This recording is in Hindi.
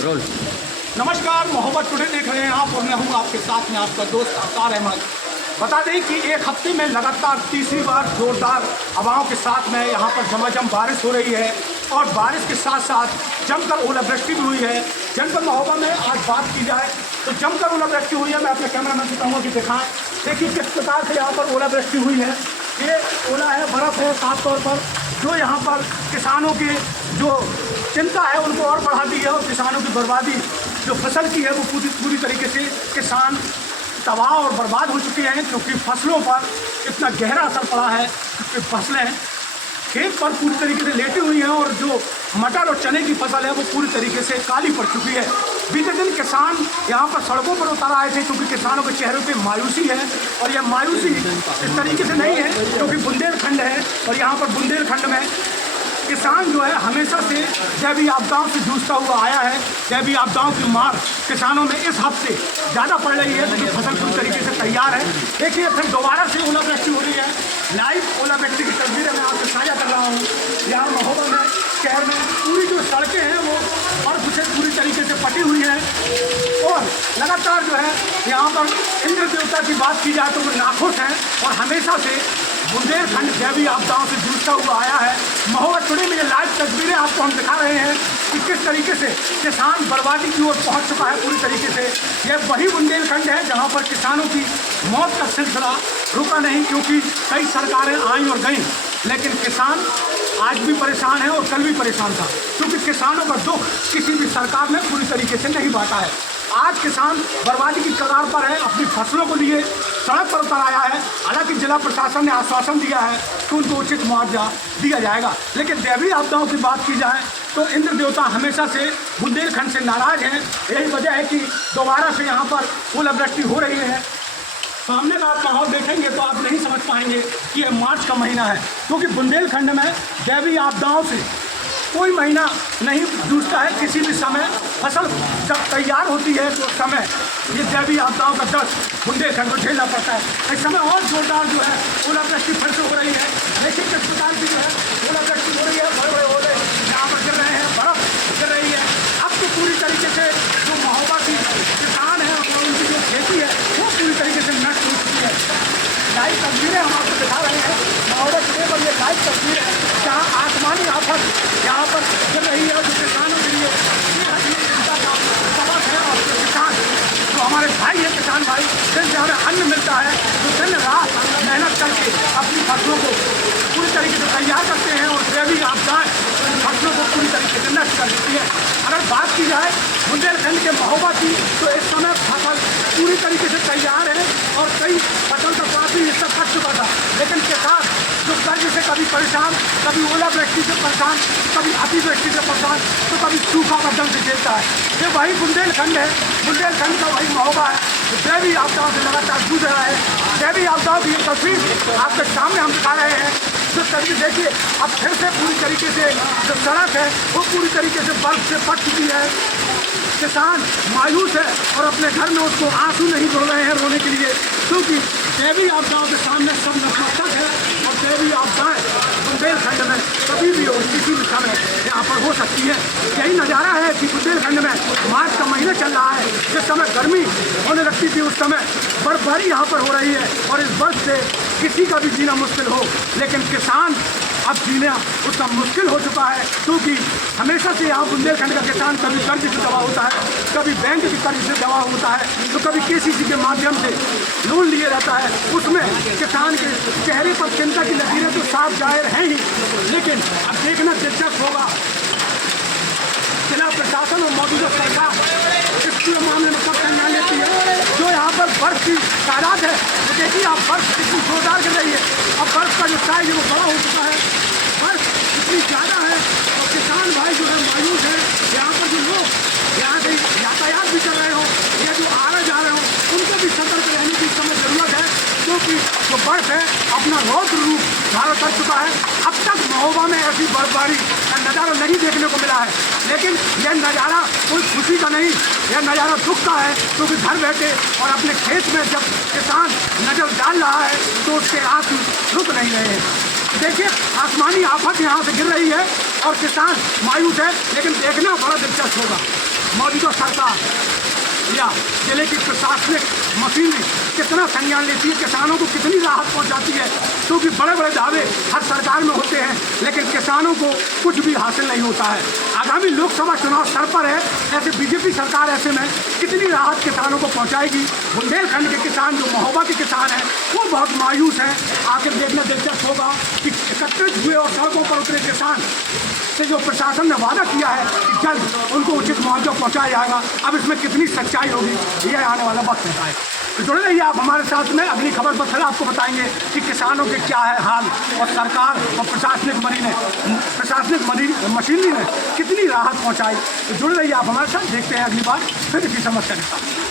रोल। नमस्कार, मोहब्बत टुडे देख रहे हैं आप और मैं हूं आपके साथ में आपका दोस्त अवतार अहमद। बता दें कि एक हफ्ते में लगातार तीसरी बार जोरदार हवाओं के साथ में यहाँ पर झमाझम बारिश हो रही है और बारिश के साथ साथ जमकर ओलावृष्टि भी हुई है। जनपद महोबा में आज बात की जाए तो जमकर ओलावृष्टि हुई है। मैं अपने कैमरामैन से कहूँगा कि दिखाएं, देखिए किस प्रकार से यहाँ पर ओलावृष्टि हुई है। ये ओला है, बर्फ़ है, साफ तौर पर जो यहाँ पर किसानों की जो चिंता है उनको और बढ़ा दी है और किसानों की बर्बादी जो फसल की है वो पूरी तरीके से किसान तबाह और बर्बाद हो चुके हैं, क्योंकि फसलों पर इतना गहरा असर पड़ा है कि फसलें खेत पर पूरी तरीके से लेटी हुई हैं और जो मटर और चने की फसल है वो पूरी तरीके से काली पड़ चुकी है। बीते दिन किसान यहाँ पर सड़कों पर उतर आए थे क्योंकि किसानों के चेहरों पे मायूसी है और यह मायूसी इस तरीके से नहीं है क्योंकि बुंदेलखंड है और यहाँ पर बुंदेलखंड में किसान जो है हमेशा से दैवीय आपदाओं से जूझता हुआ आया है। दैवीय आपदाओं की मार किसानों में इस हफ्ते ज़्यादा पड़ रही है, लेकिन फसल पूरी तरीके से तैयार है। देखिए फिर दोबारा से ओलावृष्टि हो रही है। लाइव ओलावृष्टि की तस्वीरें मैं आपसे साझा कर रहा हूँ। यहाँ महोबा में शहर में पूरी जो सड़कें हैं वो बर्फ से पूरी तरीके से पटी हुई हैं और लगातार जो है यहाँ पर इंद्र देवता की बात की जाए तो वो नाखुश हैं और हमेशा से बुंदेलखंड दैवीय आपदाओं से जूझता हुआ आया है। महोबा टुडे में ये लाइव तस्वीरें आपको हम दिखा रहे हैं कि किस तरीके से किसान बर्बादी की ओर पहुंच चुका है पूरी तरीके से। यह वही बुंदेलखंड है जहां पर किसानों की मौत का सिलसिला रुका नहीं, क्योंकि कई सरकारें आई और गईं, लेकिन किसान आज भी परेशान है और कल भी परेशान था, क्योंकि किसानों का दुख किसी भी सरकार ने पूरी तरीके से नहीं बांटा है। आज किसान बर्बादी की कगार पर है, अपनी फसलों को लिए सड़क पर उतर आया है। हालांकि जिला प्रशासन ने आश्वासन दिया है कि उनको उचित मुआवजा दिया जाएगा, लेकिन दैवीय आपदाओं की बात की जाए तो इंद्र देवता हमेशा से बुंदेलखंड से नाराज हैं। यही वजह है कि दोबारा से यहाँ पर ओलावृष्टि हो रही है। सामने का आप माहौल देखेंगे तो आप नहीं समझ पाएंगे कि यह मार्च का महीना है, क्योंकि बुंदेलखंड में दैवीय आपदाओं से कोई महीना नहीं जूझता है। किसी भी समय फसल जब तैयार होती है तो उस समय ये दैवीय आपदाओं का दर्द बुंदेलखंड को झेलना पड़ता है। इस समय और जोरदार जो है ओलावृष्टि फिर से हो रही है। लेकिन किस प्रकार की जो है ओलावृष्टि हो रही है, बड़े बड़े ओले यहाँ पर गिर रहे हैं, बर्फ गिर रही है। अब तो पूरी तरीके से जो महोबा की किसान है और उनकी जो खेती है वो पूरी तरीके से नष्ट हो चुकी है। लाइव तस्वीरें हम आपको दिखा रहे हैं। महोबा टुडे पर ये लाइव तस्वीर है जहाँ आसमानी आफत यहाँ पर गिर रही है, जो किसानों के लिए चिंता का सबक है। और किसान जो हमारे भाई है, किसान भाई जिनसे हमें अन्न मिलता है, जो दिन रात मेहनत करके अपनी फसलों को पूरी तरीके से तैयार करते हैं और दैवीय आपदाएं फसलों को पूरी तरीके से नष्ट कर देती है। अगर बात की जाए बुंदेलखंड के महोबा की तो इस समय फसल पूरी तरीके से तैयार है और कई फसल का काफ़ी हिस्सा कट चुका था, लेकिन किसान जो कर्ज से कभी परेशान, कभी ओलावृष्टि से परेशान, कभी अतिवृष्टि से परेशान, तो कभी सूखा का दर्द झेलता है। ये वही बुंदेलखंड है, बुंदेलखंड का वही महोबा है जो दैवीय आपदाओं से लगातार जूझ रहा है। दैवीय आपदाओं की ये तस्वीर आपके सामने हम दिखा रहे हैं। जो तस्वीर देखिए, अब फिर से पूरी तरीके से जो सड़क है वो पूरी तरीके से बर्फ से पट चुकी है। किसान मायूस है और अपने घर में उसको आंसू नहीं धो रहे हैं रोने के लिए, क्योंकि दैवीय आपदाओं के सामने सब नतमस्तक है और दैवीय आपदाएं बुंदेलखंड में कभी भी और किसी भी समय यहाँ पर हो सकती है। यही नज़ारा है कि बुंदेलखंड में मार्च का महीना चल रहा है। जिस समय गर्मी होने लगती थी उस समय बर्फबारी यहाँ पर हो रही है और इस बर्फ से किसी का भी जीना मुश्किल हो, लेकिन किसान अब जीना उतना मुश्किल हो चुका है, क्योंकि हमेशा से यहाँ बुंदेलखंड का किसान कभी कर्ज की दवा होता है, कभी बैंक की कर्ज से दवा होता है, तो कभी केसीसी के माध्यम से लोन लिए रहता है। उसमें किसान के चेहरे पर चिंता की लकीरें तो साफ जाहिर हैं ही, लेकिन अब देखना दिलचस्प होगा जिला प्रशासन और मौजूदा सरकार इसके मामले में कब संज्ञान लेती है। जो यहाँ पर बर्फ की तादाद है तो देखिए आप, बर्फ इतनी जोरदार गिर रही है। अब बर्फ का जो साइज है वो बड़ा हो चुका है, बर्फ इतनी ज़्यादा है और किसान भाई जो है मायूस है। यहाँ पर जो लोग यहाँ से यातायात भी कर रहे हो या जो आ रहे जा रहे हो उनको भी सतर्क रहने की समय ज़रूरत है, क्योंकि जो बर्फ है अपना रौद्र रूप धारण कर चुका है। अब तक महोबा में ऐसी बर्फबारी का नज़ारा नहीं देखने को मिला है, लेकिन यह नज़ारा कोई खुशी का नहीं, यह नज़ारा दुख का है, क्योंकि घर बैठे और अपने खेत में जब किसान नज़र डाल रहा है तो उसके आंसू रुक नहीं रहे हैं। देखिए आसमानी आफत यहाँ से गिर रही है और किसान मायूस है, लेकिन देखना बड़ा दिलचस्प होगा। मौजूदा सरकार या जिले की प्रशासनिक मशीनरी कितना संज्ञान लेती है, किसानों को कितनी राहत पहुंचाती है, क्योंकि बड़े बड़े दावे हर सरकार में होते हैं लेकिन किसानों को कुछ भी हासिल नहीं होता है। आगामी लोकसभा चुनाव सर पर है, ऐसे बीजेपी सरकार ऐसे में कितनी राहत किसानों को पहुंचाएगी। बुंदेलखंड के किसान जो महोबा के किसान हैं वो बहुत मायूस हैं। आखिर देखना दिलचस्प होगा कि एकत्रित हुए और सड़कों पर उतरे किसान से जो प्रशासन ने वादा किया है कि जल्द उनको उचित मुआवजा पहुंचाया जाएगा, अब इसमें कितनी सच्चाई होगी यह आने वाला वक्त बताए। तो जुड़े रहिए आप हमारे साथ में, अगली खबर पर फिर आपको बताएंगे कि किसानों के क्या है हाल और सरकार और प्रशासनिक मशीनरी ने कितनी राहत पहुंचाई। तो जुड़े रहिए आप हमारे साथ, देखते हैं अगली बार फिर इसी समस्या के साथ।